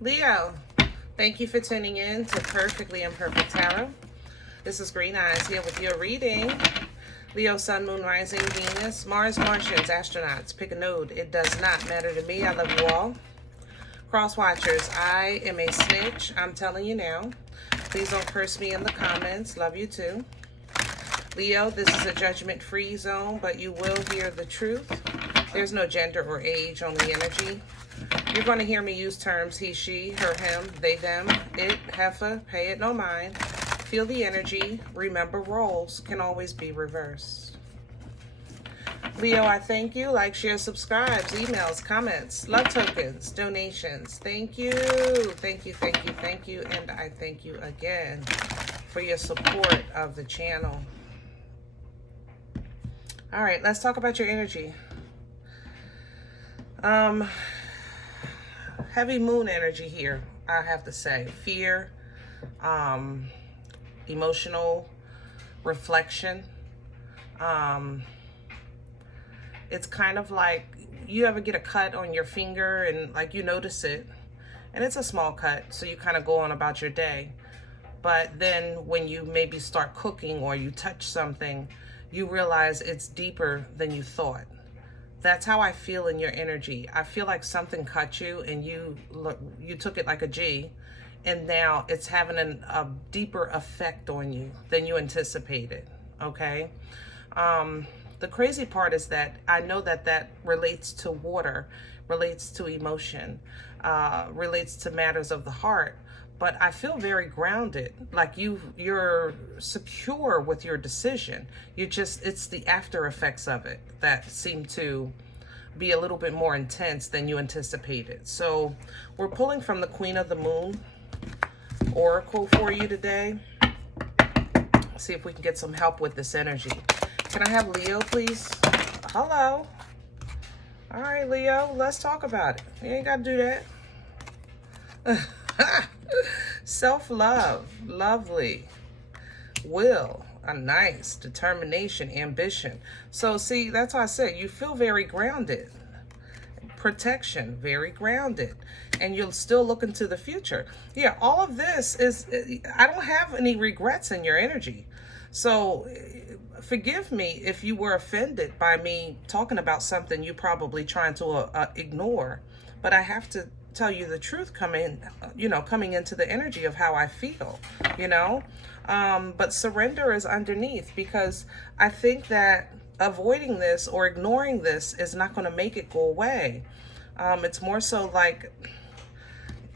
Leo, thank you for tuning in to Perfectly Imperfect Tarot. This is Green Eyes here with your reading. Leo, Sun, Moon, Rising, Venus, Mars, Martians, astronauts. Pick a node. It does not matter to me. I love you all. Cross watchers, I am a snitch. I'm telling you now. Please don't curse me in the comments. Love you too. Leo, this is a judgment-free zone, but you will hear the truth. There's no gender or age, only energy. You're going to hear me use terms he, she, her, him, they, them, it, heifer, pay it no mind. Feel the energy. Remember, roles can always be reversed. Leo, I thank you. Like, share, subscribes, emails, comments, love tokens, donations. Thank you. Thank you, thank you, thank you. And I thank you again for your support of the channel. All right, let's talk about your energy. Heavy moon energy here, I have to say. Fear, emotional reflection. It's kind of like you ever get a cut on your finger and like you notice it, and it's a small cut, so you kind of go on about your day. But then when you maybe start cooking or you touch something, you realize it's deeper than you thought. That's how I feel in your energy. I feel like something cut you and you took it like a G, and now it's having a deeper effect on you than you anticipated, okay? The crazy part is that I know that that relates to water, relates to emotion, relates to matters of the heart, but I feel very grounded, like you're secure with your decision. It's the after effects of it that seem to be a little bit more intense than you anticipated. So we're pulling from the Queen of the Moon Oracle for you today. See if we can get some help with this energy. Can I have Leo, please? Hello. All right, Leo, let's talk about it. You ain't got to do that. Self-love, lovely. Will, a nice. Determination, ambition. So see, that's why I said you feel very grounded. Protection, very grounded. And you'll still look into the future. Yeah, all of this is, I don't have any regrets in your energy. So forgive me if you were offended by me talking about something you probably trying to ignore. But I have to tell you the truth coming into the energy of how I feel, but surrender is underneath, because I think that avoiding this or ignoring this is not going to make it go away. It's more so like,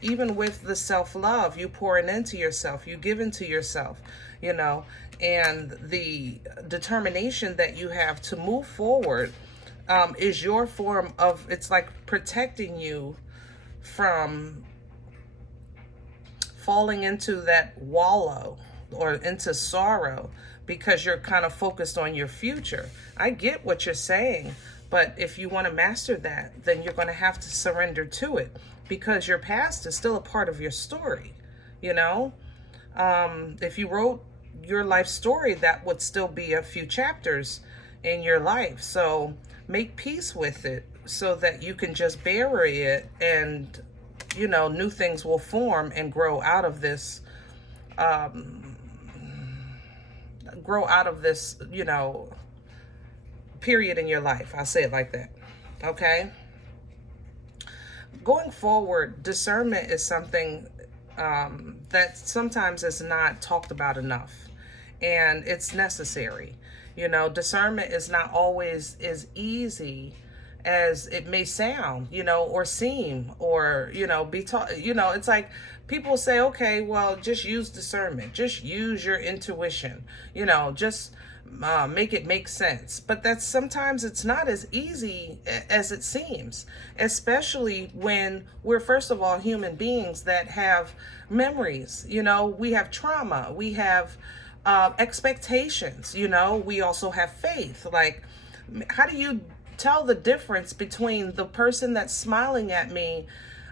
even with the self-love, you pouring into yourself, you give into yourself, and the determination that you have to move forward is your form of, it's like protecting you from falling into that wallow or into sorrow, because you're kind of focused on your future. I get what you're saying, but if you want to master that, then you're going to have to surrender to it, because your past is still a part of your story. If you wrote your life story, that would still be a few chapters in your life. So make peace with it, so that you can just bury it, and new things will form and grow out of this period in your life. I'll say it like that. Okay, going forward, discernment is something that sometimes is not talked about enough, and it's necessary. Discernment is not always as easy as it may sound, or seem, or, be taught. It's like people say, okay, well, just use discernment, just use your intuition, just make it make sense. But that's sometimes it's not as easy as it seems, especially when we're, first of all, human beings that have memories. We have trauma, we have expectations, we also have faith. Like, how do you tell the difference between the person that's smiling at me,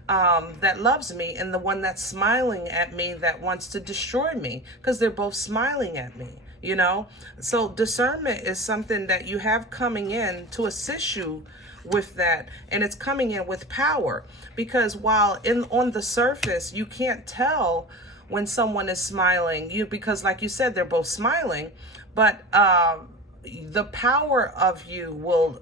that loves me, and the one that's smiling at me that wants to destroy me? Because they're both smiling at me, So discernment is something that you have coming in to assist you with that, and it's coming in with power, because while on the surface you can't tell when someone is smiling, because like you said, they're both smiling, but the power of you will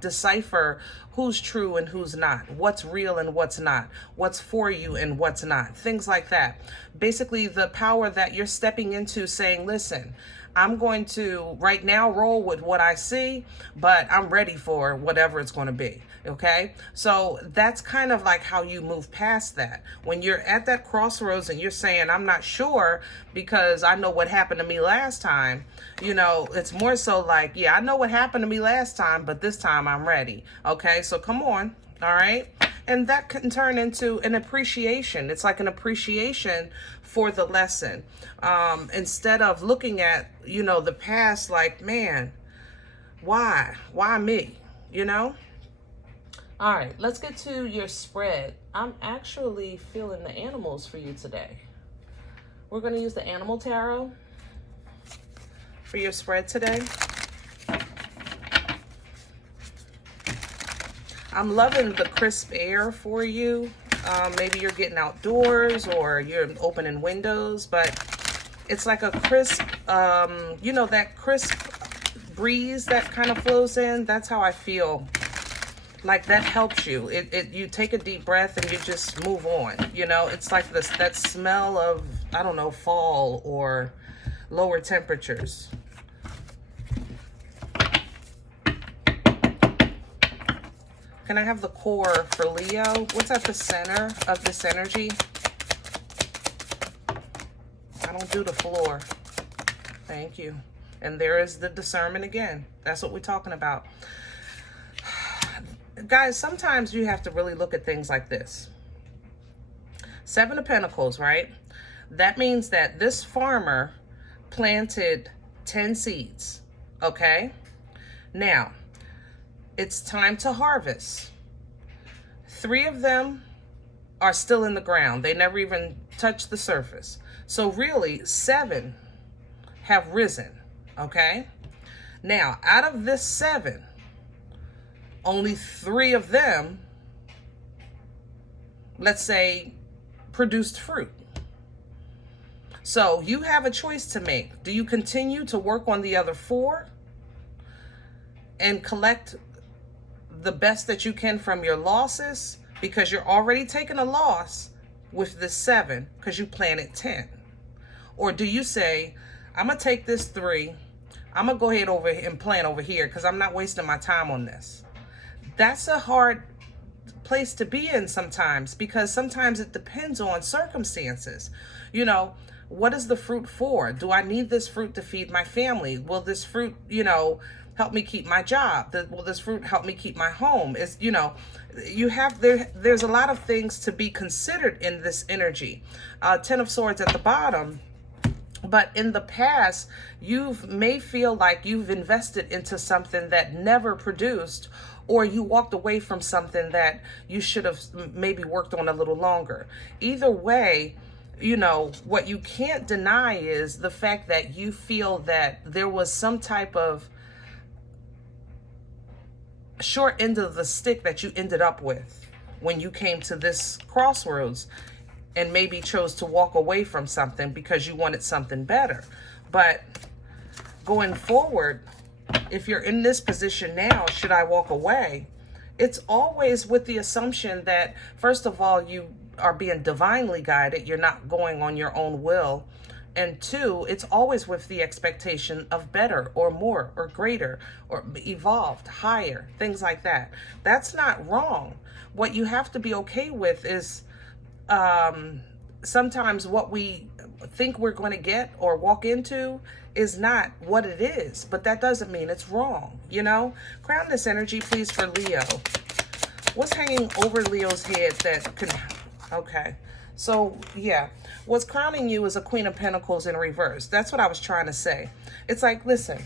decipher who's true and who's not, what's real and what's not, what's for you and what's not, things like that. Basically, the power that you're stepping into, saying, listen, I'm going to right now roll with what I see, but I'm ready for whatever it's going to be. Okay, so that's kind of like how you move past that. When you're at that crossroads and you're saying, I'm not sure because I know what happened to me last time, you know, it's more so like, yeah, I know what happened to me last time, but this time I'm ready. Okay, so come on. All right. And that can turn into an appreciation. It's like an appreciation for the lesson. Instead of looking at, you know, the past like, man, why me, you know? All right, let's get to your spread. I'm actually feeling the animals for you today. We're going to use the animal tarot for your spread today. I'm loving the crisp air for you. Maybe you're getting outdoors or you're opening windows, but it's like a crisp, you know, that crisp breeze that kind of flows in. That's how I feel. Like that helps you. You take a deep breath and you just move on. You know, it's like that smell of, I don't know, fall or lower temperatures. Can I have the core for Leo? What's at the center of this energy? I don't do the floor. Thank you. And there is the discernment again. That's what we're talking about. Guys, sometimes you have to really look at things like this. 7 of Pentacles, right? That means that this farmer planted 10 seeds, okay? Now, it's time to harvest. 3 of them are still in the ground. They never even touched the surface. So really, 7 have risen, okay? Now, out of this 7, only 3 of them, let's say, produced fruit. So you have a choice to make. Do you continue to work on the other 4 and collect the best that you can from your losses, because you're already taking a loss with this 7 because you planted 10? Or do you say, I'm going to take this 3, I'm going to go ahead over and plant over here because I'm not wasting my time on this? That's a hard place to be in sometimes, because sometimes it depends on circumstances. You know, what is the fruit for? Do I need this fruit to feed my family? Will this fruit, you know, help me keep my job? Will this fruit help me keep my home? Is, you know, you have there's a lot of things to be considered in this energy. 10 of Swords at the bottom. But in the past, you may feel like you've invested into something that never produced, or you walked away from something that you should have maybe worked on a little longer. Either way, you know, what you can't deny is the fact that you feel that there was some type of short end of the stick that you ended up with when you came to this crossroads, and maybe chose to walk away from something because you wanted something better. But going forward, if you're in this position now, should I walk away? It's always with the assumption that, first of all, you are being divinely guided. You're not going on your own will. And 2, it's always with the expectation of better or more or greater or evolved, higher, things like that. That's not wrong. What you have to be okay with is sometimes what we think we're going to get or walk into is not what it is, but that doesn't mean it's wrong, you know? Crown this energy, please, for Leo. What's hanging over Leo's head that can, okay. So yeah, what's crowning you is a Queen of Pentacles in reverse. That's what I was trying to say. It's like, listen,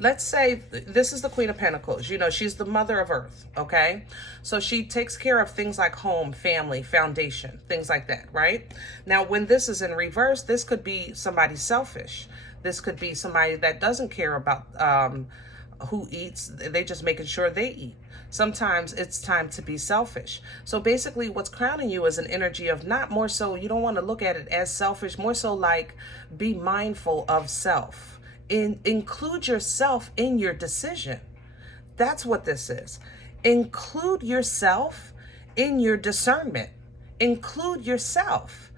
let's say this is the Queen of Pentacles. You know, she's the mother of earth, okay? So she takes care of things like home, family, foundation, things like that, right? Now, when this is in reverse, this could be somebody selfish. This could be somebody that doesn't care about who eats. They just making sure they eat. Sometimes it's time to be selfish. So basically what's crowning you is an energy of not more so, you don't want to look at it as selfish, more so like be mindful of self. Include yourself in your decision. That's what this is. Include yourself in your discernment. Include yourself.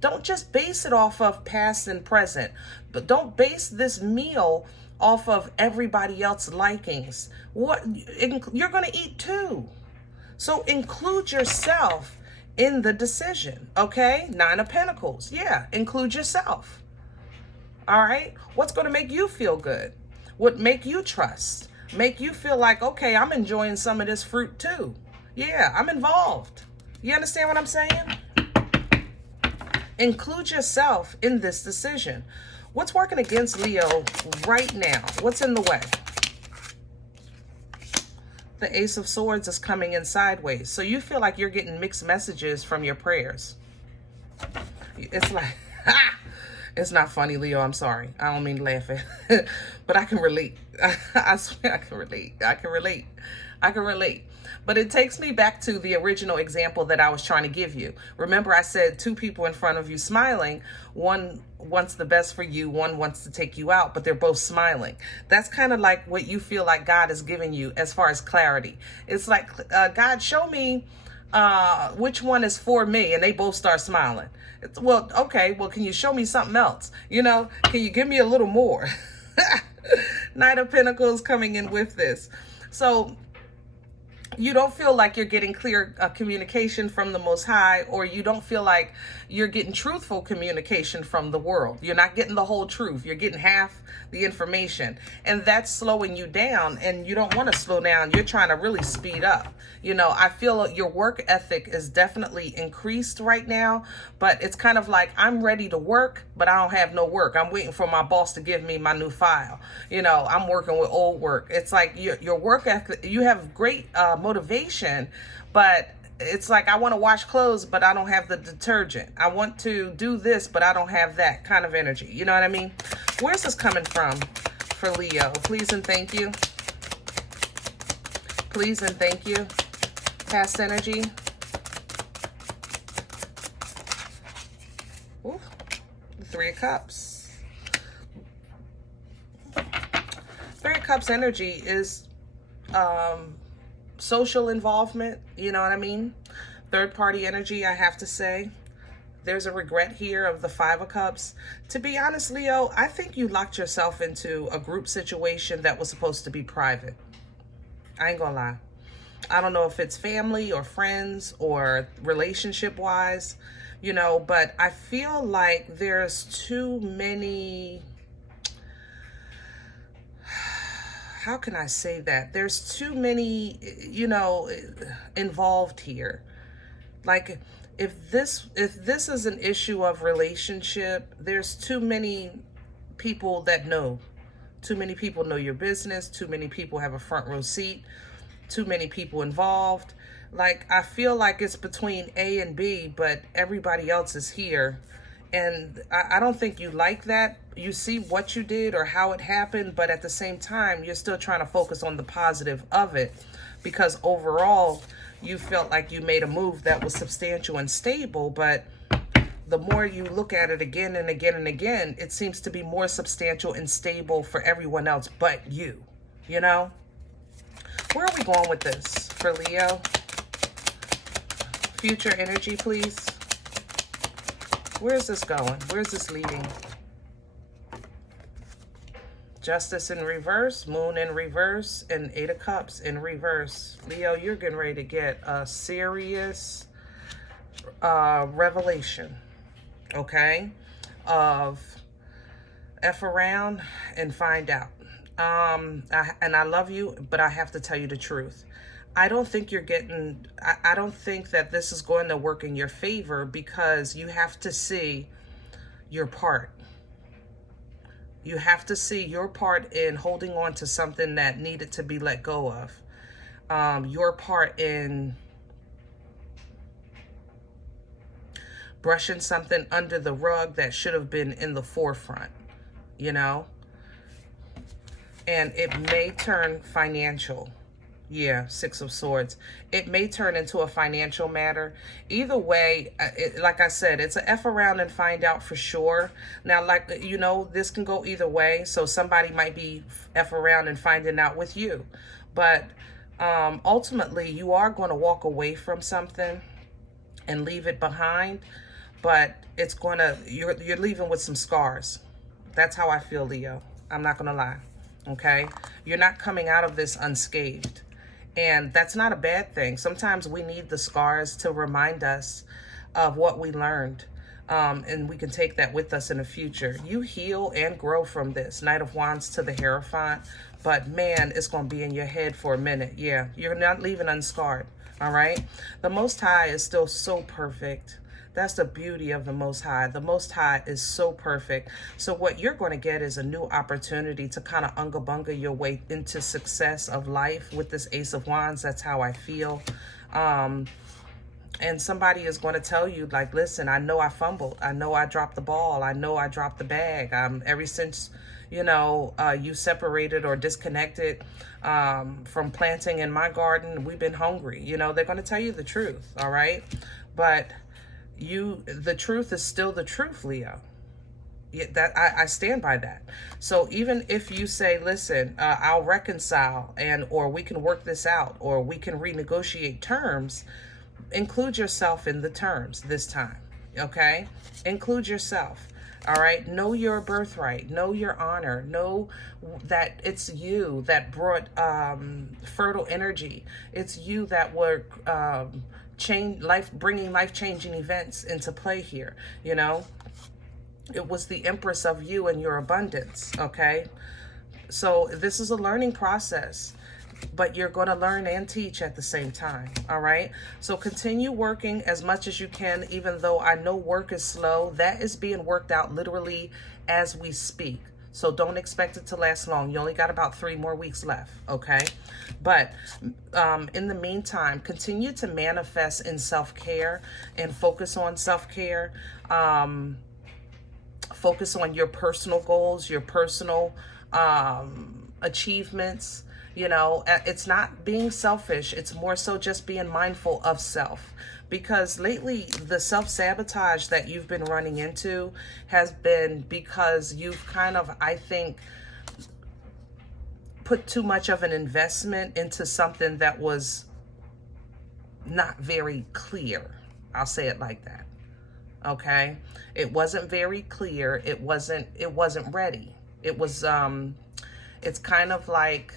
Don't just base it off of past and present, but don't base this meal off of everybody else's likings. You're going to eat too. So include yourself in the decision, okay? 9 of Pentacles. Yeah, include yourself. All right? What's going to make you feel good? What make you trust? Make you feel like, okay, I'm enjoying some of this fruit too. Yeah, I'm involved. You understand what I'm saying? Include yourself in this decision. What's working against Leo right now? What's in the way? The Ace of Swords is coming in sideways. So you feel like you're getting mixed messages from your prayers. It's like, it's not funny, Leo. I'm sorry. I don't mean to laugh at but I can relate. I swear I can relate. I can relate. But it takes me back to the original example that I was trying to give you. Remember, I said 2 people in front of you smiling. One wants the best for you. One wants to take you out, but they're both smiling. That's kind of like what you feel like God is giving you as far as clarity. It's like, God, show me which one is for me, and they both start smiling. Well, okay, well, can you show me something else? You know, can you give me a little more? Knight of Pentacles coming in with this. So you don't feel like you're getting clear communication from the Most High, or you don't feel like you're getting truthful communication from the world. You're not getting the whole truth. You're getting half the information, and that's slowing you down, and you don't want to slow down. You're trying to really speed up. You know, I feel your work ethic is definitely increased right now, but it's kind of like, I'm ready to work, but I don't have no work. I'm waiting for my boss to give me my new file. You know, I'm working with old work. It's like your work ethic, you have great motivation, but it's like, I want to wash clothes, but I don't have the detergent. I want to do this, but I don't have that kind of energy. You know what I mean? Where's this coming from for Leo? Please and thank you. Please and thank you. Past energy. Ooh, the 3 of Cups. 3 of Cups energy is social involvement, you know what I mean? Third party energy, I have to say. There's a regret here of the 5 of Cups. To be honest, Leo, I think you locked yourself into a group situation that was supposed to be private. I ain't gonna lie. I don't know if it's family or friends or relationship-wise, you know, but I feel like there's too many... How can I say that? There's too many, you know, involved here. Like, if this is an issue of relationship, there's too many people that know. Too many people know your business. Too many people have a front row seat. Too many people involved. Like, I feel like it's between A and B, but everybody else is here. And I don't think you like that. You see what you did or how it happened, but at the same time, you're still trying to focus on the positive of it, because overall, you felt like you made a move that was substantial and stable, but the more you look at it again and again and again, it seems to be more substantial and stable for everyone else but you, you know? Where are we going with this for Leo? Future energy, please. Where's this going? Where's this leading? Justice in reverse, Moon in reverse, and 8 of Cups in reverse. Leo, you're getting ready to get a serious revelation, okay? Of F around and find out. And I love you, but I have to tell you the truth. I don't think you're getting, I don't think that this is going to work in your favor, because you have to see your part. You have to see your part in holding on to something that needed to be let go of. Your part in brushing something under the rug that should have been in the forefront, you know? and it may turn financial. Yeah, Six of Swords. It may turn into a financial matter. Either way, like I said, it's a F around and find out for sure. Now, like, you know, this can go either way. So somebody might be F around and finding out with you. But ultimately, you are going to walk away from something and leave it behind. But it's going to, you're leaving with some scars. That's how I feel, Leo. I'm not going to lie. Okay? You're not coming out of this unscathed. And that's not a bad thing. Sometimes we need the scars to remind us of what we learned. And we can take that with us in the future. You heal and grow from this. Knight of Wands to the Hierophant. But man, it's going to be in your head for a minute. Yeah, you're not leaving unscarred. All right? The Most High is still so perfect. That's the beauty of the Most High. The Most High is so perfect. So what you're going to get is a new opportunity to kind of unga-bunga your way into success of life with this Ace of Wands. That's how I feel. And somebody is going to tell you, like, listen, I know I fumbled. I know I dropped the ball. I know I dropped the bag. Ever since, you know, you separated or disconnected from planting in my garden, we've been hungry. You know, they're going to tell you the truth, all right? But the truth is still the truth, Leo. That I stand by that. So even if you say, listen, I'll reconcile, or we can work this out, or we can renegotiate terms, include yourself in the terms this time. Okay? Include yourself. All right? Know your birthright. Know your honor. Know that it's you that brought fertile energy. It's you that were bringing life-changing events into play here. You know, it was the empress of you and your abundance. Okay, so this is a learning process, but you're going to learn and teach at the same time. All right, so continue working as much as you can, even though I know work is slow. That is being worked out literally as we speak. So don't expect it to last long. You only got about 3 more weeks left, okay? But in the meantime, continue to manifest in self-care and focus on self-care. Focus on your personal goals, your personal achievements. You know, it's not being selfish. It's more so just being mindful of self. Because lately, the self-sabotage that you've been running into has been because you've kind of, I think, put too much of an investment into something that was not very clear. I'll say it like that. Okay? It wasn't very clear. It wasn't ready. It was, it's kind of like,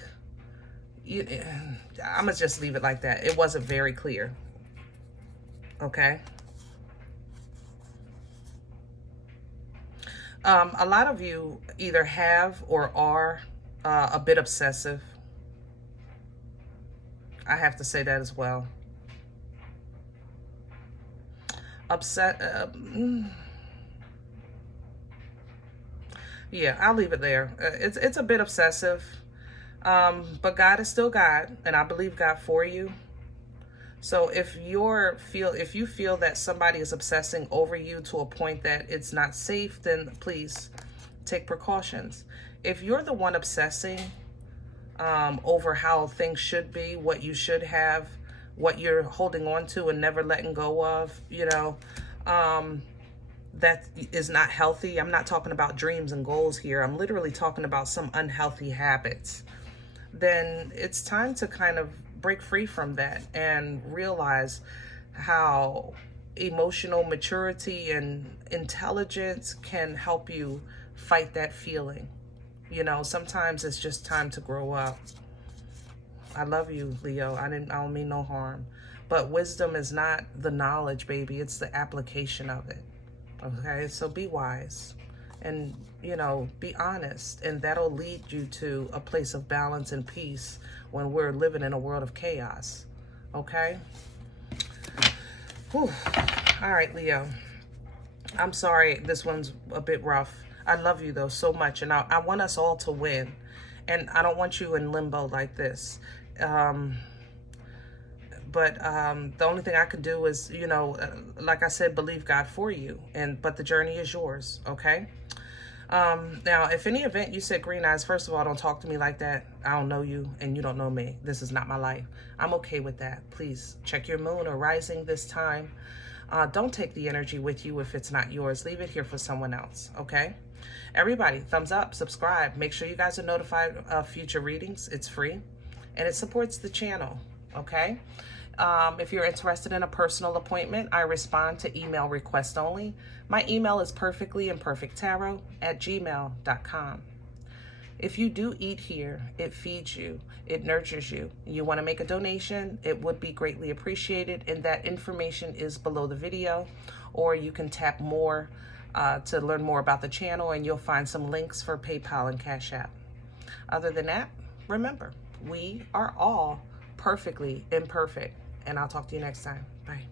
I'm gonna just leave it like that. It wasn't very clear. Okay. A lot of you either have or are a bit obsessive. I have to say that as well. Yeah, I'll leave it there. It's a bit obsessive. But God is still God, and I believe God for you. So if you feel that somebody is obsessing over you to a point that it's not safe, then please take precautions. If you're the one obsessing over how things should be, what you should have, what you're holding on to and never letting go of, you know, that is not healthy. I'm not talking about dreams and goals here. I'm literally talking about some unhealthy habits. Then it's time to kind of break free from that and realize how emotional maturity and intelligence can help you fight that feeling. You know, sometimes it's just time to grow up. I love you, Leo. I don't mean no harm. But wisdom is not the knowledge, baby. It's the application of it. Okay? So be wise. And, you know, be honest. And that'll lead you to a place of balance and peace when we're living in a world of chaos. Okay? Whew. All right, Leo. I'm sorry this one's a bit rough. I love you, though, so much. And I want us all to win. And I don't want you in limbo like this. But the only thing I can do is, you know, like I said, believe God for you. But the journey is yours, okay? Now, if any event you said green eyes, first of all, don't talk to me like that. I don't know you and you don't know me. This is not my life. I'm okay with that. Please check your moon or rising this time. Don't take the energy with you if it's not yours. Leave it here for someone else, okay? Everybody, thumbs up, subscribe. Make sure you guys are notified of future readings. It's free and it supports the channel, okay? If you're interested in a personal appointment, I respond to email request only. My email is perfectlyimperfecttarot@gmail.com. If you do eat here, it feeds you, it nurtures you. You want to make a donation, it would be greatly appreciated, and that information is below the video, or you can tap more to learn more about the channel, and you'll find some links for PayPal and CashApp. Other than that, remember, we are all perfectly imperfect. And I'll talk to you next time. Bye.